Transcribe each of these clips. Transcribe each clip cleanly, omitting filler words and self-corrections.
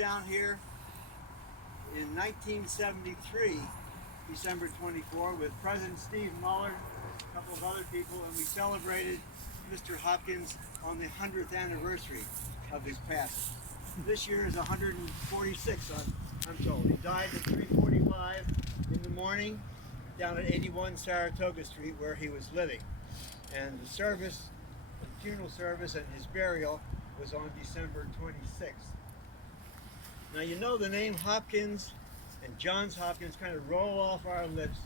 down here in 1973, December 24, with President Steve Muller, a couple of other people, and we celebrated Mr. Hopkins on the 100th anniversary of his passing. This year is 146, I'm told. He died at 3:45 in the morning down at 81 Saratoga Street, where he was living. And the service, the funeral service and his burial was on December 26th. Now, you know, the name Hopkins and Johns Hopkins kind of roll off our lips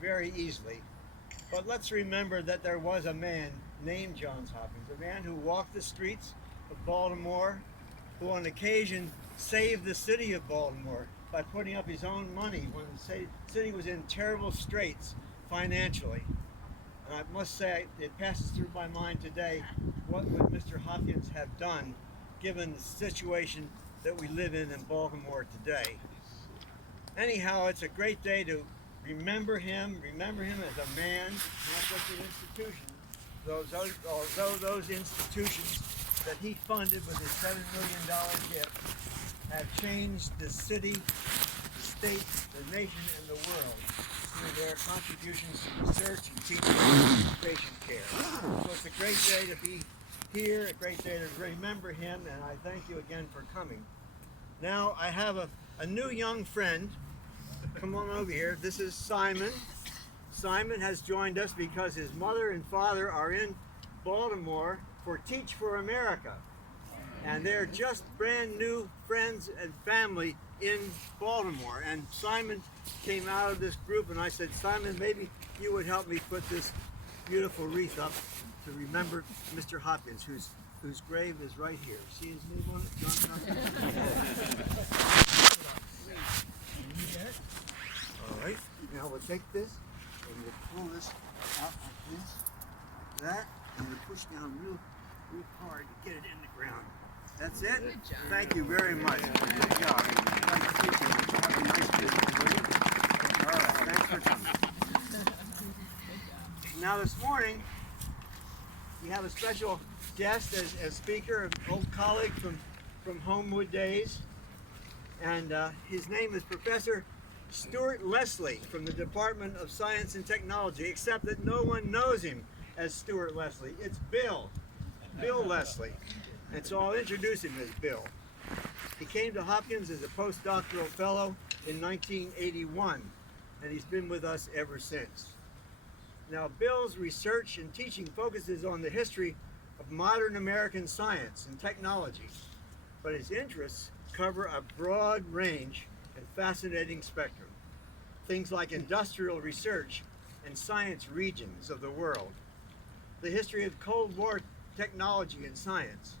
very easily. But let's remember that there was a man named Johns Hopkins, a man who walked the streets of Baltimore, who on occasion saved the city of Baltimore by putting up his own money when the city was in terrible straits financially. And I must say, it passes through my mind today, what would Mr. Hopkins have done given the situation that we live in Baltimore today? Anyhow, it's a great day to remember him as a man, not just an institution, although those institutions that he funded with his $7 million gift have changed the city, the state, the nation, and the world through their contributions to research and teaching and patient care. So it's a great day to be here, a great day to remember him, and I thank you again for coming. Now I have a new young friend. Come on over here. This is Simon. Simon has joined us because his mother and father are in Baltimore for Teach for America. And they're just brand new friends and family in Baltimore. And Simon came out of this group, and I said, Simon, maybe you would help me put this beautiful wreath up to remember Mr. Hopkins, whose grave is right here. See his name on it? John Hopkins. All right. Now we'll take this and we'll pull this out like this, that, and we'll push down real hard to get it in the ground. That's it? Good job. Thank you very much. Good job. Nice to meet you. Have a nice visit. All right. Thanks for coming. Now this morning, we have a special guest as speaker, an old colleague from Homewood days. And his name is Professor Stuart Leslie from the Department of Science and Technology, except that no one knows him as Stuart Leslie. It's Bill Leslie. And so I'll introduce him as Bill. He came to Hopkins as a postdoctoral fellow in 1981, and he's been with us ever since. Now, Bill's research and teaching focuses on the history of modern American science and technology, but his interests cover a broad range and fascinating spectrum. Things like industrial research and science regions of the world, the history of Cold War technology and science,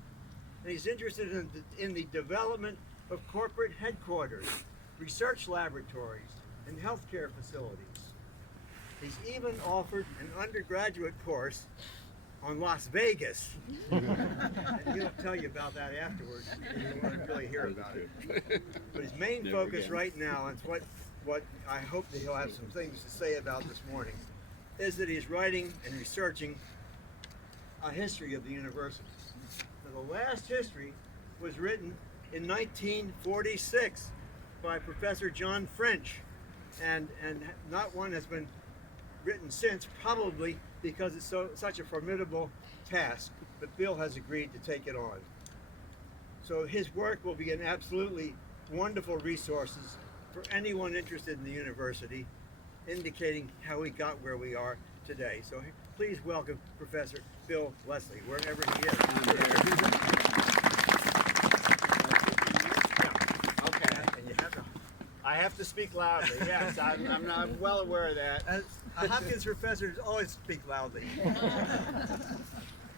and he's interested in the development of corporate headquarters, research laboratories, and healthcare facilities. He's even offered an undergraduate course on Las Vegas. And he'll tell you about that afterwards if you want to really hear about it. But his main focus right now, and what I hope that he'll have some things to say about this morning, is that he's writing and researching a history of the university. Now, the last history was written in 1946 by Professor John French, and not one has been written since, probably because it's such a formidable task, but Bill has agreed to take it on. So his work will be an absolutely wonderful resources for anyone interested in the university, indicating how we got where we are today. So please welcome Professor Bill Leslie, wherever he is. Okay, and you have to. I have to speak loudly. Yes, I'm well aware of that. As a Hopkins professor always speak loudly.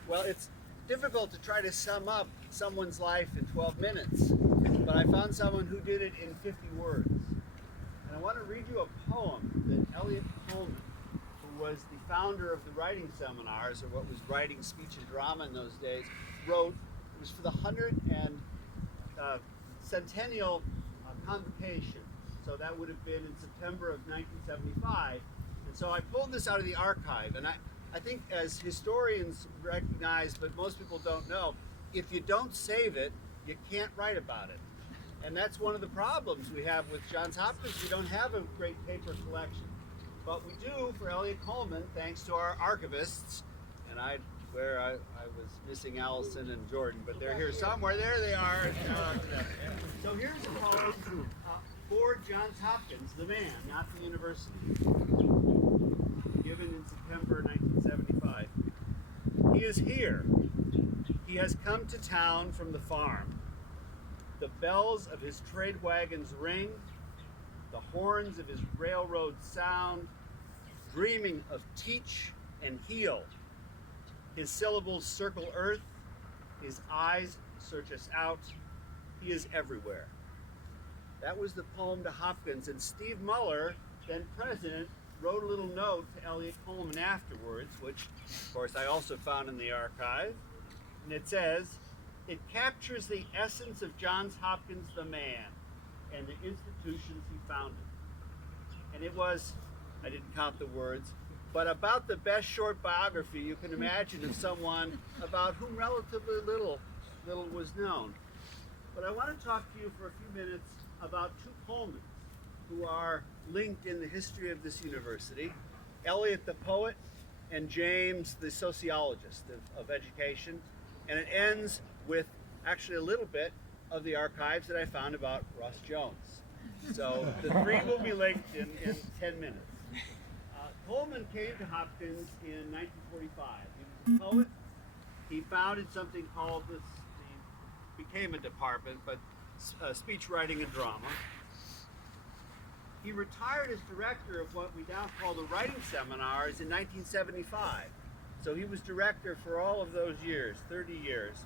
Well, it's difficult to try to sum up someone's life in 12 minutes, but I found someone who did it in 50 words. And I want to read you a poem that Eliot Coleman, who was the founder of the writing seminars, or what was writing speech and drama in those days, wrote. It was for the 100th centennial convocation. So that would have been in September of 1975. And so I pulled this out of the archive, and I think as historians recognize, but most people don't know, if you don't save it, you can't write about it. And that's one of the problems we have with Johns Hopkins. We don't have a great paper collection. But we do for Eliot Coleman, thanks to our archivists. And I was missing Allison and Jordan, but they're here somewhere. There they are. So here's a poem for Johns Hopkins, the man, not the university, given in September 1975. He is here. He has come to town from the farm. The bells of his trade wagons ring, the horns of his railroad sound, dreaming of teach and heal. His syllables circle earth, his eyes search us out. He is everywhere. That was the poem to Hopkins, and Steve Muller, then president, wrote a little note to Eliot Coleman afterwards, which, of course, I also found in the archive. And it says, it captures the essence of Johns Hopkins, the man, and the institutions he founded. And it was, I didn't count the words, but about the best short biography you can imagine of someone about whom relatively little was known. But I want to talk to you for a few minutes about two Colemans who are linked in the history of this university, Eliot the poet and James the sociologist of education. And it ends with actually a little bit of the archives that I found about Russ Jones. So the three will be linked in 10 minutes. Coleman came to Hopkins in 1945. He was a poet. He founded something called became a department, but speech writing and drama. He retired as director of what we now call the writing seminars in 1975. So he was director for all of those years, 30 years.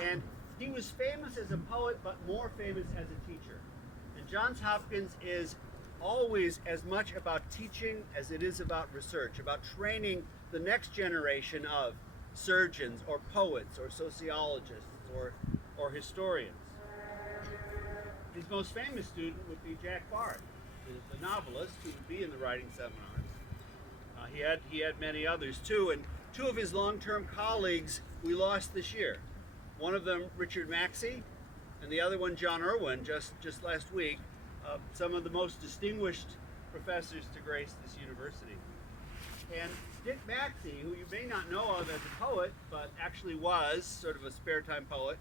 And he was famous as a poet, but more famous as a teacher. And Johns Hopkins is always as much about teaching as it is about research, about training the next generation of surgeons or poets or sociologists or historians. His most famous student would be Jack Barth, the novelist who would be in the writing seminars. He had many others too, and two of his long-term colleagues we lost this year. One of them, Richard Maxey, and the other one, John Irwin, just last week. Some of the most distinguished professors to grace this university. And Dick Maxey, who you may not know of as a poet, but actually was sort of a spare time poet,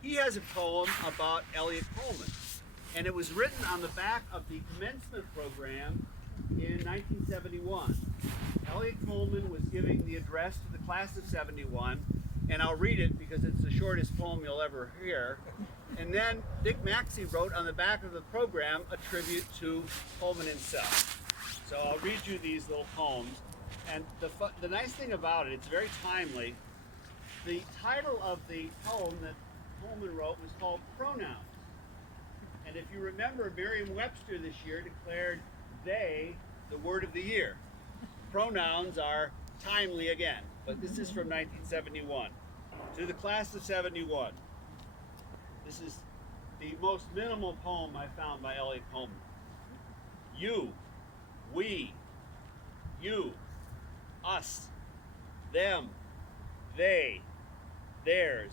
he has a poem about Eliot Coleman. And it was written on the back of the commencement program in 1971. Eliot Coleman was giving the address to the class of 71, and I'll read it because it's the shortest poem you'll ever hear. And then Dick Maxey wrote on the back of the program a tribute to Coleman himself. So I'll read you these little poems. And the nice thing about it, it's very timely. The title of the poem that Coleman wrote was called Pronouns. And if you remember, Merriam-Webster this year declared they the word of the year. Pronouns are timely again, but this is from 1971. To the class of 71. This is the most minimal poem I found by Eliot Coleman. You, we, you, us, them, they, theirs,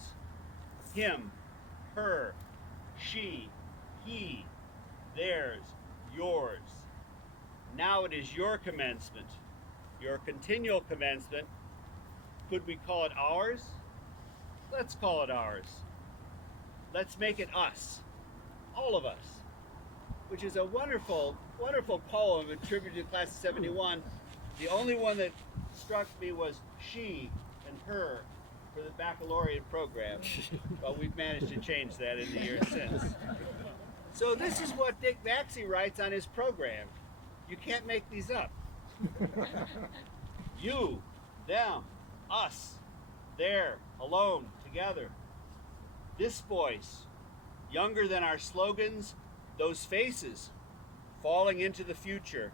him, her, she, he, theirs, yours. Now it is your commencement, your continual commencement. Could we call it ours? Let's call it ours. Let's make it us, all of us, which is a wonderful, wonderful poem attributed to the class of 71. The only one that struck me was she and her for the baccalaureate program, but we've managed to change that in the years since. So this is what Dick Maxey writes on his program. You can't make these up. You, them, us, there, alone, together. This voice, younger than our slogans, those faces, falling into the future,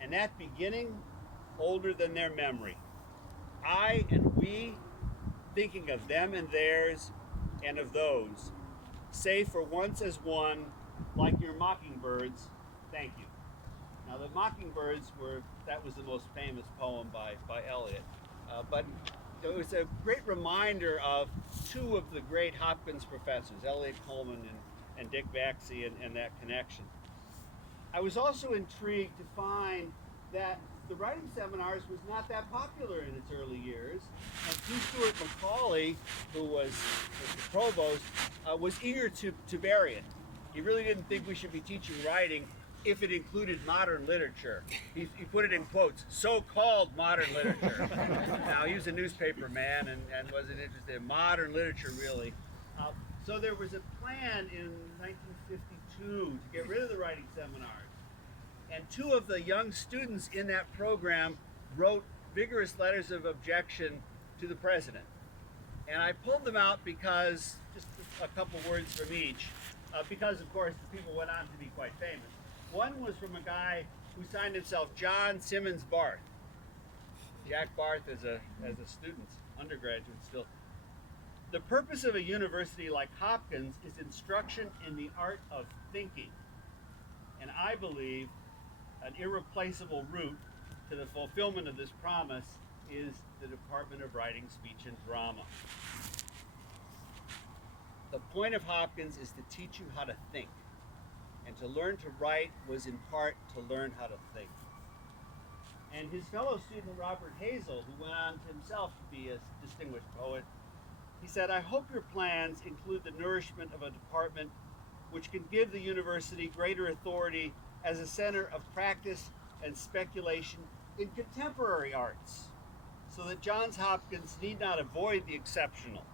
and that beginning, older than their memory. I and we, thinking of them and theirs, and of those, say for once as one, like your mockingbirds, thank you. Now the Mockingbirds that was the most famous poem by Eliot, but it was a great reminder of two of the great Hopkins professors, Eliot Coleman and Dick Baxey and that connection. I was also intrigued to find that the writing seminars was not that popular in its early years, and T. Stuart Macaulay, who was the provost, was eager to bury it. He really didn't think we should be teaching writing if it included modern literature. He put it in quotes, so-called modern literature. Now, he was a newspaper man and wasn't interested in modern literature, really. So there was a plan in 1952 to get rid of the writing seminars. And two of the young students in that program wrote vigorous letters of objection to the president. And I pulled them out because, just a couple words from each, because of course the people went on to be quite famous. One was from a guy who signed himself John Simmons Barth. Jack Barth as a student, undergraduate still. The purpose of a university like Hopkins is instruction in the art of thinking. And I believe an irreplaceable route to the fulfillment of this promise is the Department of Writing, Speech, and Drama. The point of Hopkins is to teach you how to think. And to learn to write was in part to learn how to think. And his fellow student Robert Hazel, who went on to himself to be a distinguished poet, he said, "I hope your plans include the nourishment of a department which can give the university greater authority as a center of practice and speculation in contemporary arts, so that Johns Hopkins need not avoid the exceptional,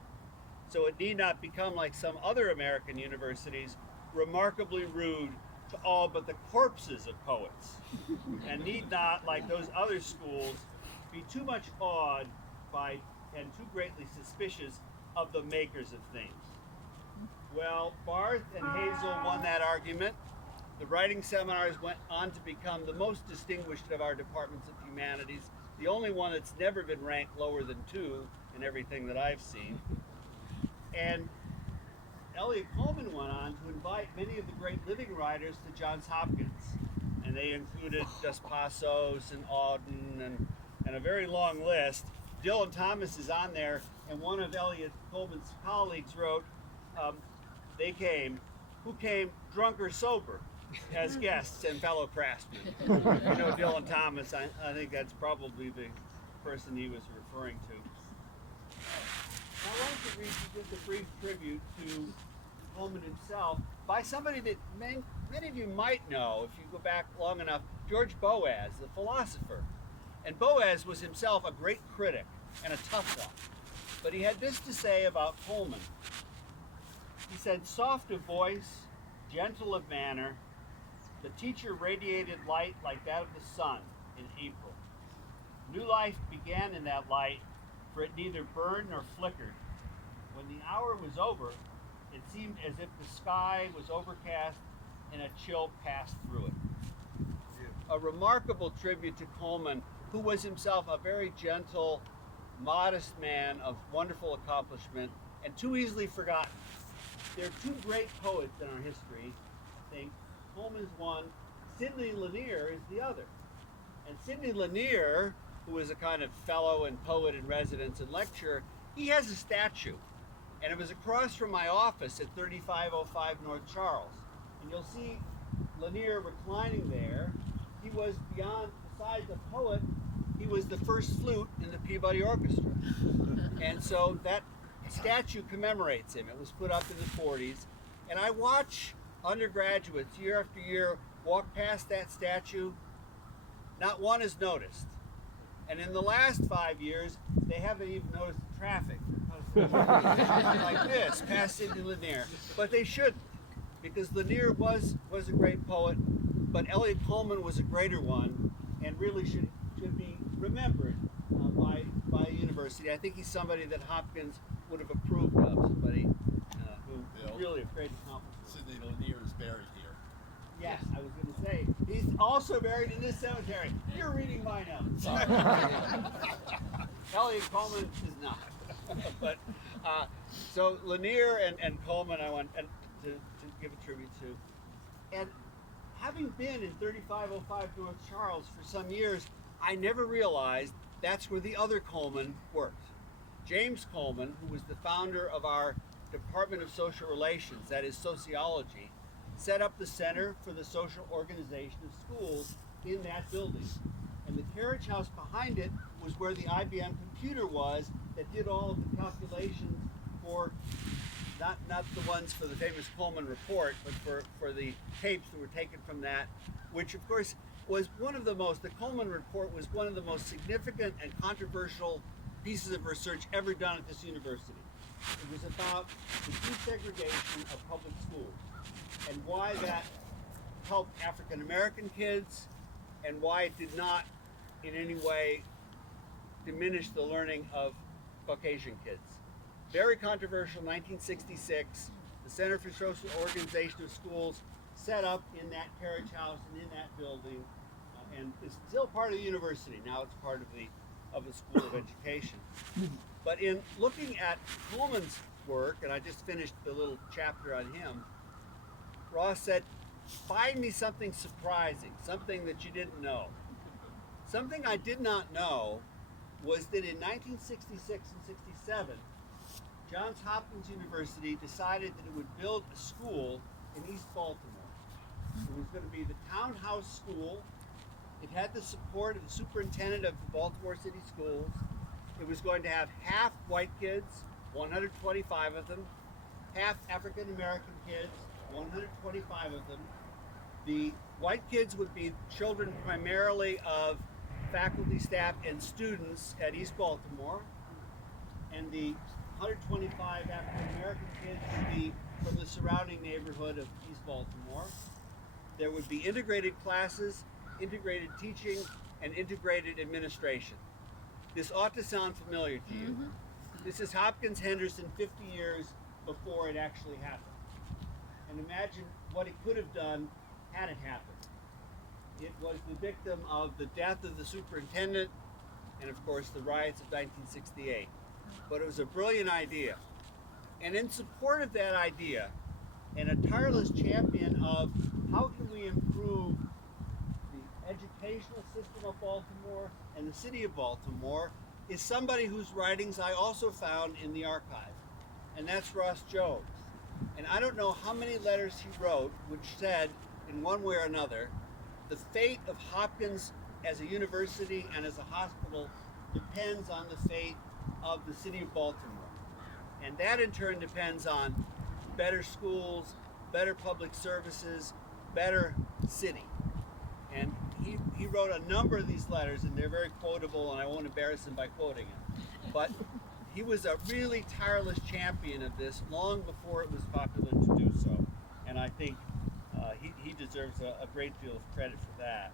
so it need not become like some other American universities, remarkably rude to all but the corpses of poets, and need not, like those other schools, be too much awed by and too greatly suspicious of the makers of things." Well, Barth and Hazel won that argument. The writing seminars went on to become the most distinguished of our departments of humanities, the only one that's never been ranked lower than 2 in everything that I've seen. And Eliot Coleman went on to invite many of the great living writers to Johns Hopkins. And they included Dos Passos and Auden and a very long list. Dylan Thomas is on there, and one of Eliot Coleman's colleagues wrote, they came, who came drunk or sober, as guests and fellow craftsmen. You know Dylan Thomas, I think that's probably the person he was referring to. I wanted to read you just a brief tribute to Coleman himself by somebody that many of you might know if you go back long enough, George Boas, the philosopher. And Boas was himself a great critic and a tough one. But he had this to say about Coleman. He said, "Soft of voice, gentle of manner, the teacher radiated light like that of the sun in April. New life began in that light, for it neither burned nor flickered. When the hour was over, it seemed as if the sky was overcast and a chill passed through it." A remarkable tribute to Coleman, who was himself a very gentle, modest man of wonderful accomplishment and too easily forgotten. There are two great poets in our history, I think. Coleman's one, Sidney Lanier is the other. And Sidney Lanier, who is a kind of fellow and poet in residence and lecturer, he has a statue. And it was across from my office at 3505 North Charles. And you'll see Lanier reclining there. He was, beyond, besides a poet, he was the first flute in the Peabody Orchestra. And so that statue commemorates him. It was put up in the 40s. And I watch undergraduates year after year walk past that statue. Not one is noticed. And in the last 5 years, they haven't even noticed the traffic. Like this, past Sidney Lanier. But they shouldn't, because Lanier was a great poet, but Eliot Coleman was a greater one, and really should be remembered by a university. I think he's somebody that Hopkins would have approved of, somebody who really a great accomplishment. Sidney Lanier is buried here. Yes, I was going to say, he's also buried in this cemetery. You're reading my notes. Eliot Coleman is not. But so Lanier and Coleman I want to give a tribute to. And having been in 3505 North Charles for some years, I never realized that's where the other Coleman worked. James Coleman, who was the founder of our Department of Social Relations, that is sociology, set up the Center for the Social Organization of Schools in that building. And the carriage house behind it was where the IBM computer was that did all of the calculations for, not the ones for the famous Coleman report, but for the tapes that were taken from that, which of course was the Coleman report was one of the most significant and controversial pieces of research ever done at this university. It was about the desegregation of public schools and why that helped African American kids and why it did not in any way diminish the learning of Caucasian kids. Very controversial, 1966. The Center for Social Organization of Schools set up in that carriage house and in that building, and it's still part of the university. Now it's part of the School of Education. But in looking at Coleman's work, and I just finished the little chapter on him, Ross said, find me something surprising, something that you didn't know. Something I did not know was that in 1966 and 67, Johns Hopkins University decided that it would build a school in East Baltimore. It was going to be the townhouse school. It had the support of the superintendent of the Baltimore City Schools. It was going to have half white kids, 125 of them, half African American kids, 125 of them. The white kids would be children primarily of faculty, staff, and students at East Baltimore, and the 125 African American kids would be from the surrounding neighborhood of East Baltimore. There would be integrated classes, integrated teaching, and integrated administration. This ought to sound familiar to you. This is Hopkins Henderson 50 years before it actually happened. And imagine what it could have done had it happened. It was the victim of the death of the superintendent and, of course, the riots of 1968. But it was a brilliant idea. And in support of that idea, and a tireless champion of how can we improve the educational system of Baltimore and the city of Baltimore, is somebody whose writings I also found in the archive. And that's Ross Jones. And I don't know how many letters he wrote which said, in one way or another, the fate of Hopkins as a university and as a hospital depends on the fate of the city of Baltimore. And that in turn depends on better schools, better public services, better city. And he wrote a number of these letters, and they're very quotable, and I won't embarrass him by quoting them. But he was a really tireless champion of this long before it was popular to do so. And I think he deserves a great deal of credit for that.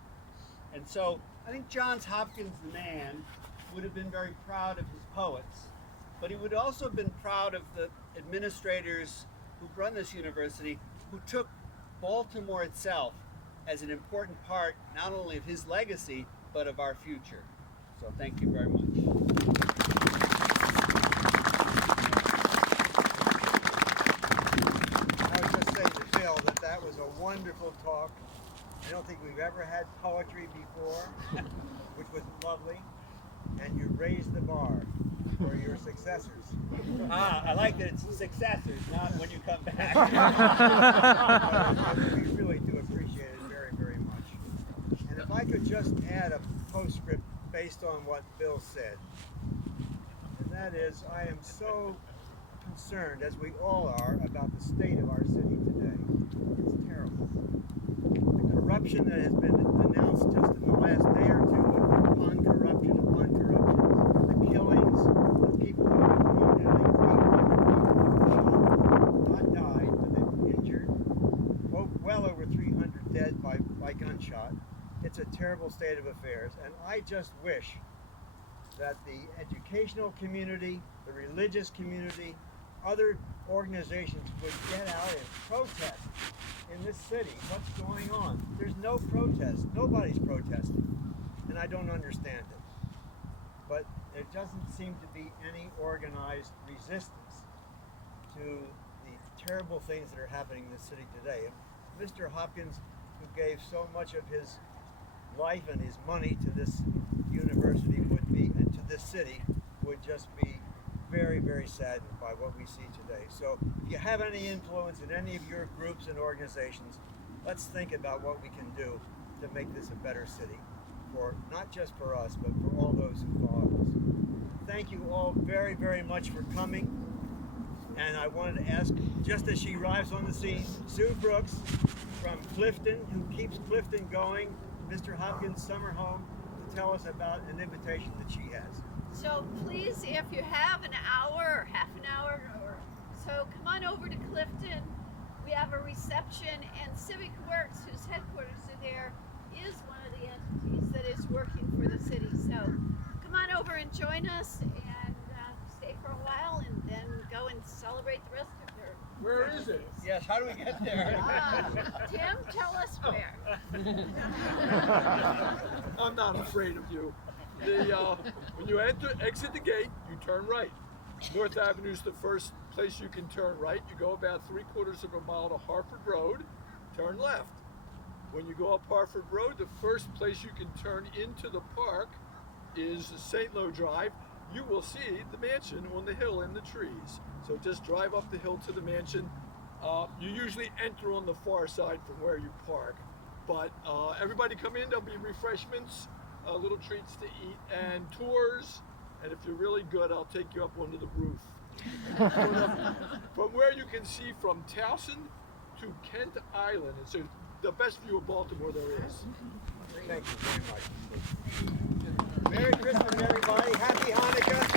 And so I think Johns Hopkins, the man, would have been very proud of his poets, but he would also have been proud of the administrators who run this university, who took Baltimore itself as an important part not only of his legacy, but of our future. So thank you very much. I would just say to Phil that that was a wonderful talk. I don't think we've ever had poetry before, which was lovely. And you raised the bar for your successors. I like that it's successors, not when you come back. We really do appreciate it very, very much. And if I could just add a postscript based on what Bill said, and that is, I am so concerned, as we all are, about the state of our city today. It's terrible. The corruption that has been announced just in the last day or two, upon corruption, the killings of people who have been not died, but they've been injured, well over 300 dead by gunshot. It's a terrible state of affairs, and I just wish that the educational community, the religious community, other organizations would get out and protest in this city. What's going on? There's no protest. Nobody's protesting, and I don't understand it. But there doesn't seem to be any organized resistance to the terrible things that are happening in the city today. And Mr. Hopkins, who gave so much of his life and his money to this university and to this city, would just be very, very saddened by what we see today. So if you have any influence in any of your groups and organizations, let's think about what we can do to make this a better city, for not just for us, but for all those who follow us. Thank you all very, very much for coming. And I wanted to ask, just as she arrives on the scene, Sue Brooks from Clifton, who keeps Clifton going, Mr. Hopkins' summer home, to tell us about an invitation that she has. So please, if you have an hour or half an hour or so, come on over to Clifton. We have a reception, and Civic Works, whose headquarters are there, is one of the entities that is working for the city. So come on over and join us and stay for a while and then go and celebrate the rest of your Where is it? Yes, how do we get there? Tim, tell us where. I'm not afraid of you. When you exit the gate, you turn right. North Avenue is the first place you can turn right. You go about 3/4 of a mile to Harford Road, turn left. When you go up Harford Road, the first place you can turn into the park is St. Lo Drive. You will see the mansion on the hill in the trees. So just drive up the hill to the mansion. You usually enter on the far side from where you park. But everybody come in, there'll be refreshments, little treats to eat, and tours. And if you're really good, I'll take you up onto the roof. From where you can see from Towson to Kent Island. It's the best view of Baltimore there is. Thank you very much. Merry Christmas, everybody. Happy Hanukkah.